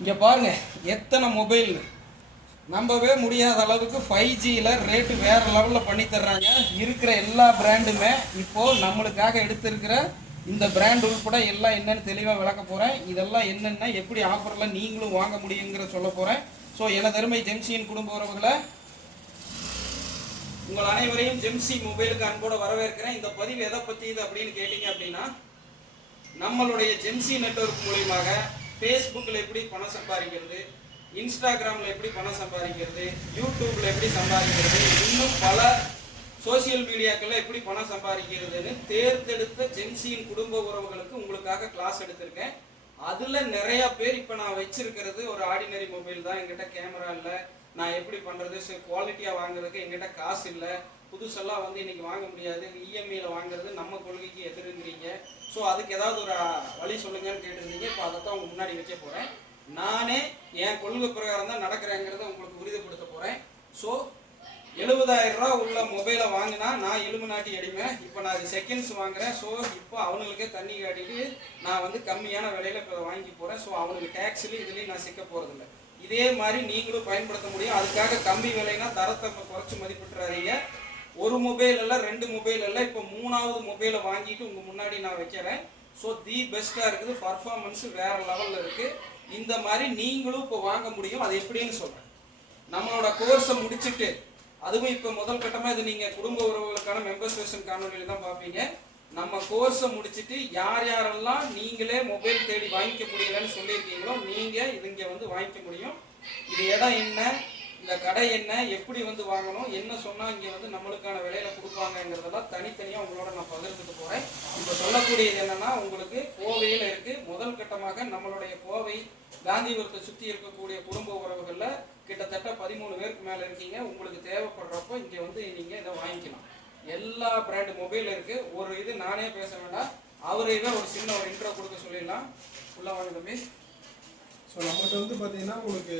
இங்கே பாருங்க எத்தனை மொபைல் நம்பவே முடியாத அளவுக்கு 5Gயில் ரேட்டு வேறு லெவலில் பண்ணி தர்றாங்க. இருக்கிற எல்லா பிராண்டுமே இப்போது நம்மளுக்காக எடுத்திருக்கிற இந்த பிராண்ட் உள்பட எல்லாம் என்னென்னு தெளிவாக விளக்க போகிறேன். இதெல்லாம் என்னென்னா எப்படி ஆஃபரில் நீங்களும் வாங்க முடியுங்கிற சொல்ல போகிறேன். ஸோ எனதருமை ஜெம்சியின் குடும்ப உறவுகளை உங்கள் அனைவரையும் ஜெம்சி மொபைலுக்கு அன்போடு வரவேற்கிறேன். இந்த பதிவு எதை பற்றி இது அப்படின்னு கேட்டிங்க அப்படின்னா, நம்மளுடைய ஜெம்சி நெட்வொர்க் மூலியமாக ஃபேஸ்புக்கில் எப்படி பணம் சம்பாதிக்கிறது, இன்ஸ்டாகிராமில் எப்படி பணம் சம்பாதிக்கிறது, யூடியூப்பில் எப்படி சம்பாதிக்கிறது, இன்னும் பல சோசியல் மீடியாக்களில் எப்படி பணம் சம்பாதிக்கிறதுன்னு தேர்ந்தெடுத்த ஜெம்சியின் குடும்ப உறவுகளுக்கு உங்களுக்காக கிளாஸ் எடுத்திருக்கேன். அதில் நிறையா பேர் இப்போ நான் வச்சிருக்கிறது ஒரு ஆர்டினரி மொபைல் தான், எங்கிட்ட கேமரா இல்லை, நான் எப்படி பண்ணுறது, குவாலிட்டியாக வாங்குறதுக்கு எங்கிட்ட காசு இல்லை, புதுசெல்லாம் வந்து இன்றைக்கி வாங்க முடியாது, இஎம்ஐயில் வாங்குறது நம்ம கொள்கைக்கு எதிர்க்கிறீங்க, ஸோ அதுக்கு ஏதாவது ஒரு வழி சொல்லுங்கன்னு கேட்டிருந்தீங்க. இப்போ அதை தான் உங்கள் முன்னாடி வைக்க போகிறேன். நானே என் கொள்கை பிரகாரம் தான் நடக்கிறேங்கிறத உங்களுக்கு உறுதிப்படுத்த போகிறேன். ஸோ 70,000 ரூபா உள்ள மொபைலை வாங்கினா நான் எலும்புநாட்டி அடிமை. இப்போ நான் அது செகண்ட்ஸ் வாங்குறேன். ஸோ இப்போ அவனுங்களுக்கே தண்ணி காட்டிட்டு நான் வந்து கம்மியான விலையில் இப்போ வாங்கி போகிறேன். ஸோ அவனுக்கு டேக்ஸ்லேயும் இதுலேயும் நான் சிக்க போகிறதில்ல. இதே மாதிரி நீங்களும் பயன்படுத்த முடியும். அதுக்காக கம்மி விலைனா தரத்தை குறைச்சி மதிப்பிட்டுறாதீங்க. ஒரு மொபைல் இல்லை, 2 மொபைல் இல்லை, இப்போ 3வது மொபைலை வாங்கிட்டு உங்கள் முன்னாடி நான் வைக்கிறேன். ஸோ தி பெஸ்ட்டாக இருக்குது, பர்ஃபார்மன்ஸு வேறு லெவலில் இருக்குது. இந்த மாதிரி நீங்களும் இப்போ வாங்க முடியும். அது எப்படின்னு சொல்கிறேன். நம்மளோட கோர்ஸை முடிச்சுட்டு, அதுவும் இப்போ முதல் கட்டமாக இது நீங்கள் குடும்ப உறவுகளுக்கான மெம்பர்ஸ் வெர்ஷன் காணொலியில் தான் பார்ப்பீங்க. நம்ம கோர்ஸை முடிச்சுட்டு யார் யாரெல்லாம் நீங்களே மொபைல் தேடி வாங்கிக்க முடியலன்னு சொல்லியிருக்கீங்களோ நீங்கள் இது இங்கே வந்து வாங்கிக்க முடியும். இது இடம் என்ன, இந்த கடை என்ன, எப்படி வந்து வாங்கணும், என்ன சொன்னால் இங்கே வந்து நம்மளுக்கான விலையில் கொடுப்பாங்கங்கிறதெல்லாம் தனித்தனியாக உங்களோட நான் பகிர்ந்துட்டு போகிறேன். இப்போ சொல்லக்கூடியது என்னென்னா, உங்களுக்கு கோவையில் இருக்குது. முதல் கட்டமாக நம்மளுடைய கோவை காந்திபுரத்தை சுற்றி இருக்கக்கூடிய குடும்ப உறவுகளில் கிட்டத்தட்ட 13 பேருக்கு மேலே இருக்கீங்க. உங்களுக்கு தேவைப்படுறப்போ இங்கே வந்து நீங்கள் இதை வாங்கிக்கலாம். எல்லா பிராண்டு மொபைல் இருக்குது. ஒரு இது நானே பேச வேண்டாம், அவரையே ஒரு சின்ன ஒரு இன்ட்ரோ கொடுக்க சொல்லிடலாம். உள்ளே வாங்க தம்பி. ஸோ நம்மகிட்ட வந்து பார்த்தீங்கன்னா உங்களுக்கு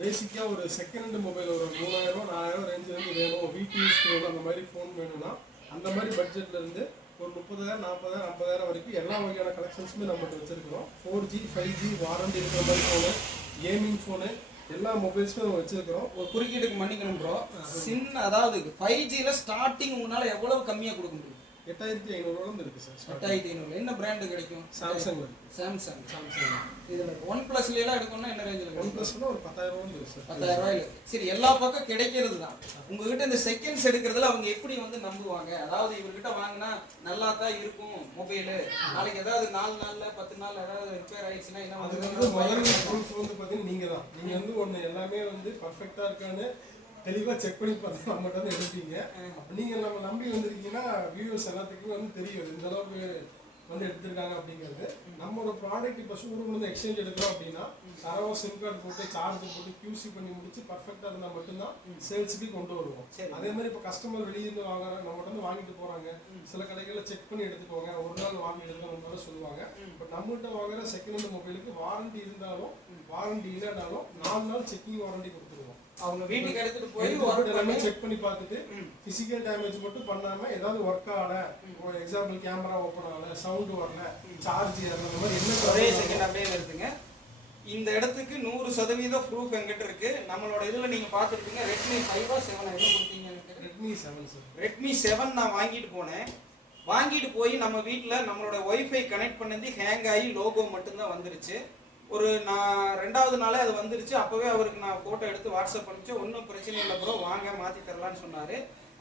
பேசிக்காக ஒரு செகண்ட் மொபைல் ஒரு 3000 4000 ரேஞ்சிலேருந்து வேணும், வீட்டு யூஸ் வேணும், அந்த மாதிரி ஃபோன் வேணும்னா அந்த மாதிரி பட்ஜெட்லேருந்து ஒரு 30,000 40,000 50,000 வரைக்கும் எல்லா வகையான கலெக்ஷன்ஸுமே நம்மகிட்ட வச்சுருக்கிறோம். 4G 5G வாரண்டி இருக்கிற மாதிரி ஃபோனு, கேமிங் ஃபோனு, எல்லா மொபைல்ஸுமே நம்ம வச்சுருக்கிறோம். ஒரு குறுக்கீடுக்கு மன்னிக்கணும் ப்ரோ, சின்ன அதாவது 5Gயில் ஸ்டார்டிங் உங்களால் எவ்வளவு கம்மியாக கொடுக்க முடியும்? 8,500 இருக்குது சார். 8,500. என்ன பிராண்டு கிடைக்கும்? சாம்சங். சாம்சங். இதில் OnePlusலாம் எடுக்கணும்னா என்ன ரேஞ்சில்? OnePlusனா ஒரு 10,000 இருக்குது சார். 10,000 ரூபாயில். சரி, எல்லா பக்கம் கிடைக்கிறது தான். உங்ககிட்ட இந்த செகண்ட்ஸ் எடுக்கிறதுல அவங்க எப்படி வந்து நம்புவாங்க? அதாவது இவர்கிட்ட வாங்கினா நல்லா தான் இருக்கும் மொபைலு, நாளைக்கு ஏதாவது 4 நாளில் 10 நாள் ஏதாவது ரிப்பேர் ஆயிடுச்சுன்னா என்ன அது வந்து முதல்ல ப்ரூஃப் வந்து பார்த்தீங்கன்னா நீங்கள் தான். நீங்கள் வந்து ஒன்று எல்லாமே வந்து பர்ஃபெக்டாக இருக்கான்னு தெளிவாக செக் பண்ணி பார்த்தா நம்மகிட்ட வந்து எடுப்பீங்க. நீங்கள் நம்ம நம்பி வந்திருக்கீங்கன்னா வியூவர்ஸ் எல்லாத்துக்குமே வந்து தெரியும் இந்த அளவுக்கு வந்து எடுத்திருக்காங்க அப்படிங்கிறது. நம்ம ஒரு ப்ராடக்ட் இப்போ ஷோரூம் வந்து எக்ஸ்சேஞ்ச் எடுக்கிறோம் அப்படின்னா தரவா சிம் கார்டு போட்டு சார்ஜ் போட்டு QC பண்ணி முடிச்சு பர்ஃபெக்டாக இருந்தால் மட்டும்தான் சேல்ஸுக்கு கொண்டு வருவோம். அதே மாதிரி இப்போ கஸ்டமர் வெளியிருந்து வாங்குறாங்க, நம்மகிட்ட வந்து வாங்கிட்டு போகிறாங்க. சில கடைகளில் செக் பண்ணி எடுத்துக்கோங்க, ஒரு நாள் வாங்கி எடுக்கணும்னு சொல்லுவாங்க. பட் நம்மகிட்ட வாங்குற செகண்ட் ஹேண்ட் மொபைலுக்கு வாரண்டி இருந்தாலும் வாரண்டி இல்லைனாலும் 4 நாள் செக்கிங் வாரண்டி கொடுத்துருவோம். அவங்க வீட்டுக்கு எடுத்துட்டு போய் எல்லாமே செக் பண்ணி பார்த்துட்டு பிசிக்கல் டேமேஜ் மட்டும் பண்ணாம ஏதாவது ஒர்க் ஆகல, எக்ஸாம்பிள் கேமரா ஓப்பன் ஆகல, சவுண்ட் வரல, சார்ஜ் அந்த மாதிரி என்ன ஒரே செகண்ட் அப்படியே இருக்குங்க. இந்த இடத்துக்கு 100% ப்ரூஃப் எங்கிட்ட இருக்கு. நம்மளோட இதுல நீங்க பாத்துருப்பீங்க. Redmi 5 7 என்ன கொடுத்தீங்க? Redmi 7 sir. Redmi 7 நான் வாங்கிட்டு போனேன். வாங்கிட்டு போய் நம்ம வீட்டில் நம்மளோட ஒய்ஃபை கனெக்ட் பண்ணது ஹேங் ஆகி லோகோ மட்டும்தான் வந்துருச்சு. நான் 2வது நாளே அது வந்துருச்சு. அப்போவே அவருக்கு நான் ஃபோட்டோ எடுத்து வாட்ஸ்அப் அனுப்பிச்சு, ஒன்றும் பிரச்சனை இல்லை ப்ரோ, வாங்க மாற்றி தரலான்னு சொன்னார்.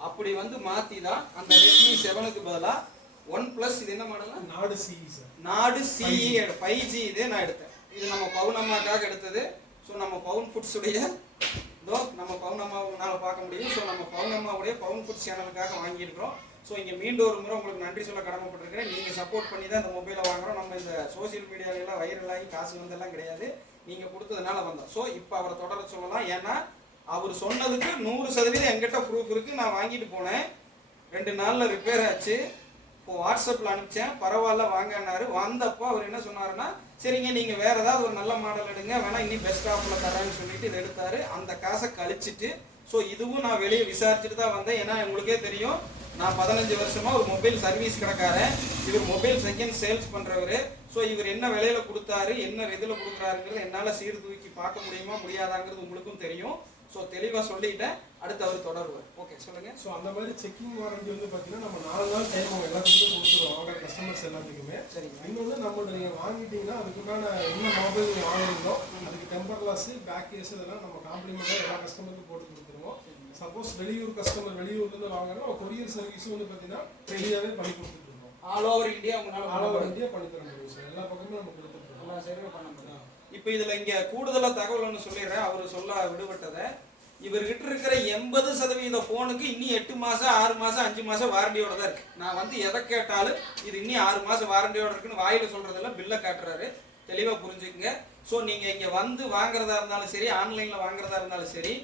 அப்படி வந்து மாற்றி தான் அந்த Redmi 7க்கு பதிலாக OnePlus, இது என்ன மாடலா? நாடு CE சார். நாடு CE 5G இதே நான் எடுத்தேன். இது நம்ம பவுனம்மாக்காக எடுத்தது. ஸோ நம்ம பவுன் ஃபுட்ஸுடைய நம்ம பவுனம்மாவுனால பார்க்க முடியும். ஸோ நம்ம பவுனம்மாவுடைய பவுன் ஃபுட்ஸ் சேனலுக்காக வாங்கியிருக்கிறோம். ஸோ இங்கே மீண்டும் ஒரு முறை உங்களுக்கு நன்றி சொல்ல கடமைப்பட்டிருக்கிறேன். நீங்கள் சப்போர்ட் பண்ணி தான் இந்த மொபைலை வாங்குகிறோம். நம்ம இந்த சோசியல் மீடியாவிலாம் வைரலாகி காசு வந்தெல்லாம் கிடையாது, நீங்கள் கொடுத்ததுனால வந்தோம். ஸோ இப்போ அவரை தொடர சொல்லலாம். ஏன்னா அவர் சொன்னதுக்கு 100% எங்கிட்ட ப்ரூஃப் இருக்குது. நான் வாங்கிட்டு போனேன், 2 நாளில் ரிப்பேர் ஆச்சு. இப்போ வாட்ஸ்அப்பில் அனுப்பிச்சேன், பரவாயில்ல வாங்கினாரு. வந்தப்போ அவர் என்ன சொன்னாருன்னா, சரிங்க நீங்கள் வேறு ஏதாவது ஒரு நல்ல மாடல் எடுங்க, வேணா இன்னும் பெஸ்ட் ஆஃபில் தரேன்னு சொல்லிட்டு இதை எடுத்தார். அந்த காசை கழிச்சிட்டு ஸோ இதுவும் நான் வெளியே விசாரிச்சுட்டு தான் வந்தேன். ஏன்னா உங்களுக்கே தெரியும், நான் 15 வருஷமாக ஒரு மொபைல் சர்வீஸ் கடைக்காரன். இவர் மொபைல் செகண்ட் சேல்ஸ் பண்ணுறவர். ஸோ ஸோ இவர் என்ன விலையில கொடுத்தாரு, என்ன இதில் கொடுக்குறாருங்கிறது என்னால் சீர்தூக்கி பார்க்க முடியுமா முடியாதாங்கிறது உங்களுக்கும் தெரியும். ஸோ தெளிவாக சொல்லிட்டேன். அடுத்து அவர் தொடருவார். ஓகே சொல்லுங்க. ஸோ அந்த மாதிரி செக்கிங் வாரண்டி வந்து பார்த்தீங்கன்னா நம்ம 4 நாள் டைம் அவங்க எல்லாத்துக்குமே கொடுத்துருவோம், வாங்குற கஸ்டமர்ஸ் எல்லாத்துக்குமே. சரிங்க. இன்னொன்று நம்மளோட நீங்கள் வாங்கிட்டீங்கன்னா அதுக்குண்டான என்ன மொபைல் நீங்கள் வாங்குறீங்களோ அதுக்கு டெம்பர் கிளாஸ், பேக் கேஸ் இதெல்லாம் நம்ம காம்ப்ளிமெண்ட்டாக எல்லா கஸ்டமருக்கும் போட்டு கொடுத்துருவோம். சப்போஸ் வெளியூர் கஸ்டமர் வெளியூர்லேருந்து வாங்குறோம், கொரியர் சர்வீஸும் வந்து பார்த்தீங்கன்னா ஃப்ரீயாகவே பண்ணி கொடுத்துருக்கோம். ஆல் ஓவர் இந்தியா உங்களால் ஆல் ஓவர் இந்தியா பண்ணி தர முடியும் சார். எல்லா பக்கமும் நம்ம கொடுத்துருக்கோம். எல்லாம் சரியாக பண்ண முடியும். இப்போ இதில் இங்கே கூடுதலாக தகவல் ஒன்று சொல்லிடுறேன். அவர் சொல்ல விடுபட்டதை, இவர்கிட்ட இருக்கிற 80% ஃபோனுக்கு இன்னும் 8 மாதம் 6 மாதம் 5 மாதம் வாரண்டியோட தான் இருக்கு. நான் வந்து எதை கேட்டாலும் இது இன்னும் 6 மாதம் வாரண்டியோட இருக்குன்னு வாயில சொல்றதெல்லாம் பில்லை காட்டுறாரு. தெளிவாக புரிஞ்சுக்குங்க. ஸோ நீங்கள் இங்கே வந்து வாங்குறதா இருந்தாலும் சரி, ஆன்லைனில் வாங்குறதா இருந்தாலும் சரி,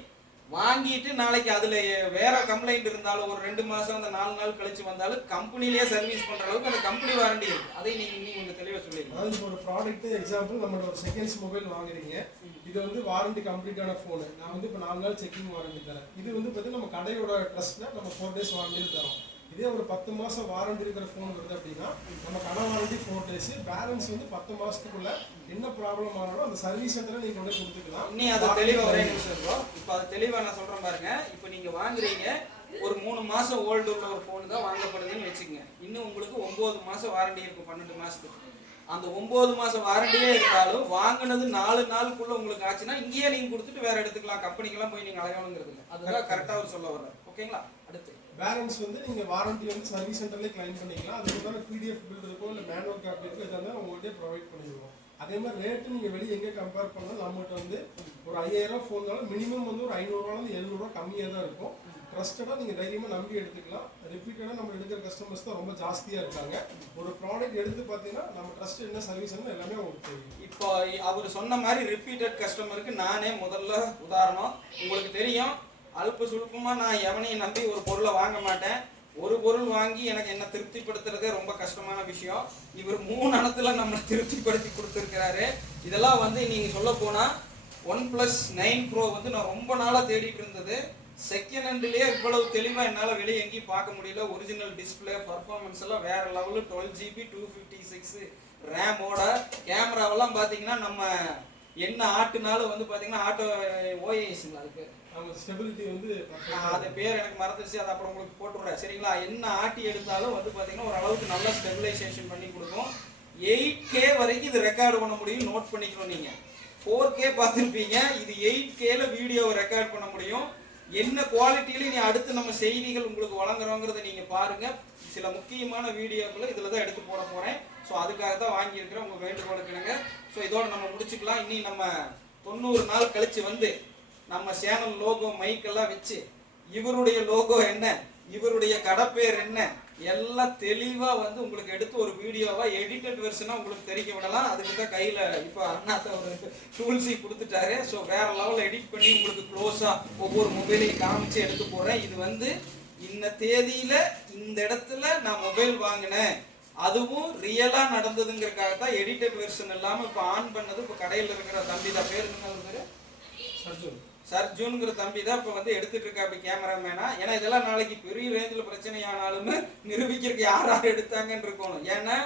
வாங்கிட்டு நாளைக்கு அதில் வேற கம்ப்ளைண்ட் இருந்தாலும் ஒரு 2 மாதம் அந்த 4 நாள் கழிச்சு வந்தாலும் கம்பெனிலேயே சர்வீஸ் பண்ணுற அளவுக்கு அந்த கம்பெனி வாரண்டி இருக்கு. அதை நீங்கள் இன்னும் கொஞ்சம் தெளிவாக சொல்லிடுங்க. அதாவது இப்போ ஒரு ப்ராடக்ட் எக்ஸாம்பிள் நம்மளோட ஒரு செகண்ட்ஸ் மொபைல் வாங்குறீங்க, இது வந்து வாரண்டி கம்ப்ளீட்டான ஃபோனு. நான் வந்து இப்போ 4 நாள் செக்கிங் வாரண்டி தரேன். இது வந்து பார்த்தீங்கன்னா நம்ம கடையோட ட்ரஸ்ட்டில் நம்ம 4 days வாரண்டி தரோம். இதே ஒரு 10 மாதம் வாரண்டி இருக்கிற ஃபோன் வருது அப்படின்னா நம்ம கடை வாரண்டி 4 days, பேலன்ஸ் வந்து 10 மாதத்துக்குள்ள என்ன ப்ராப்ளம் ஆனாலும் அந்த சர்வீஸ் சென்டரில் நீங்கள் கொண்டு கொடுத்துக்கலாம். நீ அதை தெளிவாக ஒரே நிமிஷம் ப்ரோ. இப்போ அதை தெளிவாக நான் சொல்கிறேன் பாருங்க. இப்போ நீங்கள் வாங்குறீங்க, ஒரு 3 மாதம் ஓல்டு உள்ள ஒரு ஃபோன் தான் வாங்கப்படுதுன்னு வச்சுக்கோங்க. இன்னும் உங்களுக்கு 9 மாதம் வாரண்டி இருக்கும், 12 மாதத்துக்கு. அந்த 9 மாதம் வாரண்டியே இருந்தாலும் வாங்கினது 4 நாளுக்குள்ள உங்களுக்கு ஆச்சுன்னா இங்கேயே நீங்கள் கொடுத்துட்டு வேற எடுத்துக்கலாம். கம்பெனிக்கெல்லாம் போய் நீங்கள் அலையணுங்கிறது இல்லை. அதுதான் கரெக்டாக அவர் சொல்ல வர்றாரு. ஓகேங்களா? அடுத்து பேலன்ஸ் வந்து நீங்கள் வாரண்டி வந்து சர்வீஸ் சென்டர்லேயே கிளைம் பண்ணிக்கலாம். அதுக்கு தான் PDF பில் இருக்கோ இல்லை மேனுவல் காப்பி இருக்கோ இதாக இருந்தால் உங்கள்கிட்ட ப்ரொவைட் பண்ணிடுவோம். அதே மாதிரி ரேட்டு நீங்கள் வெளியே எங்கே கம்பேர் பண்ணாலும் நம்மகிட்ட வந்து ஒரு 5000 ஃபோன்னாலும் மினிமம் வந்து ஒரு 500ரூவாலேருந்து 700 கம்மியாக தான் இருக்கும். ட்ரஸ்டடாக நீங்கள் தைரியமாக நம்பி எடுத்துக்கலாம். ரிப்பீட்டடாக நம்ம எடுக்கிற கஸ்டமர்ஸ் தான் ரொம்ப ஜாஸ்தியாக இருக்காங்க. ஒரு ப்ராடக்ட் எடுத்து பார்த்தீங்கன்னா நம்ம ட்ரஸ்ட் என்ன சர்வீஸ் எல்லாமே உங்களுக்கு தெரியும். இப்போ அவர் சொன்ன மாதிரி ரிப்பீட்டட் கஸ்டமருக்கு நானே முதல்ல உதாரணம். உங்களுக்கு தெரியும், அல்ப சுருக்கமாக நான் எவனையும் நம்பி ஒரு பொருளை வாங்க மாட்டேன். ஒரு பொருள் வாங்கி எனக்கு என்ன திருப்திப்படுத்துறதே ரொம்ப கஷ்டமான விஷயம். இவர் 3 அணத்துல நம்மளை திருப்திப்படுத்தி கொடுத்துருக்கிறாரு. இதெல்லாம் வந்து நீங்கள் சொல்ல போனால் OnePlus 9 Pro வந்து நான் ரொம்ப நாளாக தேடிட்டு இருந்தது. செகண்ட் ஹேண்ட்லேயே இவ்வளவு தெளிவாக என்னால் வெளியே எங்கேயும் பார்க்க முடியல. ஒரிஜினல் டிஸ்பிளே பர்ஃபார்மன்ஸ் எல்லாம் வேற லெவலு. 12GB 256 ரேமோட கேமராவெல்லாம் பார்த்தீங்கன்னா நம்ம என்ன ஆட்டுனாலும் வந்து பார்த்தீங்கன்னா ஆட்டோ ஓஎஸ்ங்களா அதுக்கு ஸ்டெபிலிட்டி வந்து அது பேர் எனக்கு மறந்துச்சு. அதை அப்புறம் உங்களுக்கு போட்டுடுறேன் சரிங்களா. என்ன ஆட்டி எடுத்தாலும் வந்து பார்த்தீங்கன்னா ஒரு அளவுக்கு நல்லா ஸ்டெபிலைசேஷன் பண்ணி கொடுக்கும். 8K வரைக்கும் இது ரெக்கார்டு பண்ண முடியும். நோட் பண்ணிக்கணும். நீங்கள் 4K பார்த்துருப்பீங்க, இது 8Kல வீடியோவை ரெக்கார்ட் பண்ண முடியும். என்ன குவாலிட்டியில நீ அடுத்து நம்ம செய்திகள் உங்களுக்கு வழங்குறோங்கிறத நீங்கள் பாருங்கள். சில முக்கியமான வீடியோக்களை இதில் தான் எடுத்து போட போகிறேன். ஸோ அதுக்காக தான் வாங்கியிருக்கிறேன். உங்கள் வேண்டுகோளுக்குங்க. ஸோ இதோட நம்ம முடிச்சுக்கலாம். இனி நம்ம 90 நாள் கழிச்சு வந்து நம்ம சேனல் லோகோ மைக்கெல்லாம் வச்சு இவருடைய லோகோ என்ன, இவருடைய கடப்பேர் என்ன எல்லாம் தெளிவாக வந்து உங்களுக்கு எடுத்து ஒரு வீடியோவாக எடிட்டட் வெர்ஷனாக உங்களுக்கு தெரிவிக்க விடலாம். அதுக்கு தான் கையில் இப்போ அண்ணாத்த ஒரு டூல்ஸி கொடுத்துட்டாரு. ஸோ வேற லெவலில் எடிட் பண்ணி உங்களுக்கு க்ளோஸாக ஒவ்வொரு மொபைலையும் காமிச்சு எடுத்து போகிறேன். இது வந்து இந்த தேதியில் இந்த இடத்துல நான் மொபைல் வாங்கினேன், அதுவும் ரியலாக நடந்ததுங்கிறதுக்காக தான் எடிட்டட் வெர்ஷன் இல்லாமல் இப்போ ஆன் பண்ணது. இப்போ கடையில் இருக்கிற தம்பி தான் பேர் சர்ஜுன்ங்கிற தம்பி தான் இப்போ வந்து எடுத்துட்டு இருக்கா அப்படி கேமராமேனா. ஏன்னா இதெல்லாம் நாளைக்கு பெரிய ரேஞ்சில் பிரச்சனை ஆனாலுமே நிரூபிக்கிறதுக்கு யார் யார் எடுத்தாங்கன்னு இருக்கணும். ஏன்னா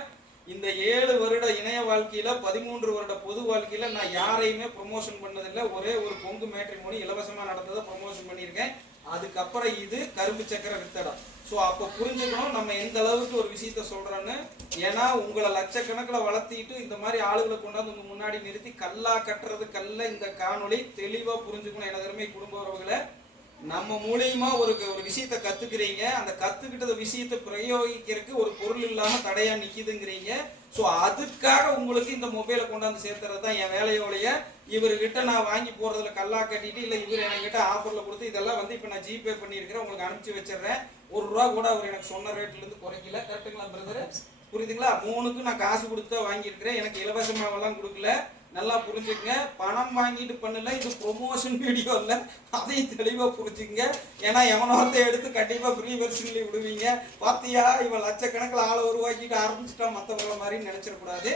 இந்த 7 வருட இணைய வாழ்க்கையில 13 வருட பொது வாழ்க்கையில நான் யாரையுமே ப்ரொமோஷன் பண்ணதில்லை. ஒரே ஒரு பொங்கு மேட்ரிமோனி இலவசமாக நடந்ததை ப்ரொமோஷன் பண்ணியிருக்கேன். அதுக்கப்புறம் இது கரும்பு சக்கர வித்தடம். ஸோ அப்போ புரிஞ்சுக்கணும் நம்ம எந்த அளவுக்கு ஒரு விஷயத்த சொல்கிறோன்னு. ஏன்னா உங்களை லட்சக்கணக்கில் வளர்த்திட்டு இந்த மாதிரி ஆளுகளை கொண்டாந்து உங்கள் முன்னாடி நிறுத்தி கல்லா கட்டுறது கல்ல இந்த காணொளி தெளிவாக புரிஞ்சுக்கணும். எனது அருமை குடும்ப உறவுகளை, நம்ம மூலியமா ஒரு விஷயத்த கத்துக்கிறீங்க. அந்த கத்துக்கிட்ட விஷயத்தை பிரயோகிக்கிறதுக்கு ஒரு பொருள் இல்லாமல் தடையா நிற்கிதுங்கிறீங்க. ஸோ அதுக்காக உங்களுக்கு இந்த மொபைலை கொண்டாந்து சேர்த்துறது தான் என் வேலையோடைய. இவர்கிட்ட நான் வாங்கி போகிறதுல கல்லா கட்டிட்டு இல்லை இவர் என்கிட்ட ஆஃபரில் கொடுத்து இதெல்லாம் வந்து இப்போ நான் ஜிபே பண்ணியிருக்கிறேன், உங்களுக்கு அனுப்பிச்சி வச்சிடுறேன். ₹1 கூட அவர் எனக்கு சொன்ன ரேட்லேருந்து குறைக்கல. கரெக்டுங்களா பிரதர்? புரியுதுங்களா? 3க்கு நான் காசு கொடுத்து தான் வாங்கியிருக்கிறேன். எனக்கு இலவசமாகலாம் கொடுக்கல. நல்லா புரிஞ்சுக்கங்க. பணம் வாங்கிட்டு பண்ணல, இது ப்ரொமோஷன் வீடியோ இல்லை. அதையும் தெளிவாக புரிஞ்சுக்கங்க. ஏன்னா எவனோத்தை எடுத்து கண்டிப்பாக ஃப்ரீ வெர்ஷன்லேயே விடுவீங்க. பார்த்தியா இவன் லட்சக்கணக்கில் ஆளை உருவாக்கிட்டு ஆரம்பிச்சுட்டா மற்றவங்கள மாதிரி நினைச்சிடக்கூடாது.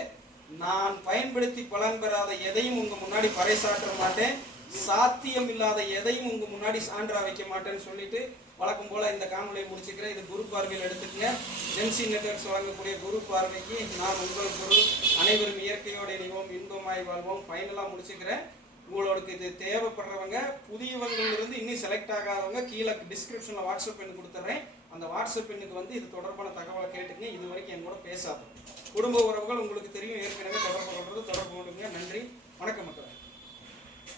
நான் பயன்படுத்தி பலன் பெறாத எதையும் உங்கள் முன்னாடி பறைசாற்ற மாட்டேன். சாத்தியம் இல்லாத எதையும் உங்கள் முன்னாடி சான்றா வைக்க மாட்டேன்னு சொல்லிட்டு வழக்கம் போல இந்த காணொலியை முடிச்சுக்கிறேன். இது குரு பார்வையில் எடுத்துக்கங்க. ஜென்சி நெட்வொர்க்ஸ் வழங்கக்கூடிய குரு பார்வைக்கு நான் உங்கள் குரு. அனைவரும் இயற்கையோடு இணைவோம், இன்பமாய் வாழ்வோம். ஃபைனலாக முடிச்சுக்கிறேன். உங்களுக்கு இது தேவைப்படுறவங்க, புதியவங்களிலிருந்து இன்னும் செலக்ட் ஆகாதவங்க கீழே டிஸ்கிரிப்ஷனில் வாட்ஸ்அப் எண் கொடுத்துட்றேன். அந்த வாட்ஸ்அப் எண்ணுக்கு வந்து இது தொடர்பான தகவலை கேட்டுங்க. இது வரைக்கும் என் கூட பேசாது குடும்ப உறவுகள் உங்களுக்கு தெரியும், ஏற்கனவே தொடர்பு கொள்வது தொடர்பு கொள்ளுங்க. நன்றி, வணக்கம் மக்கள்.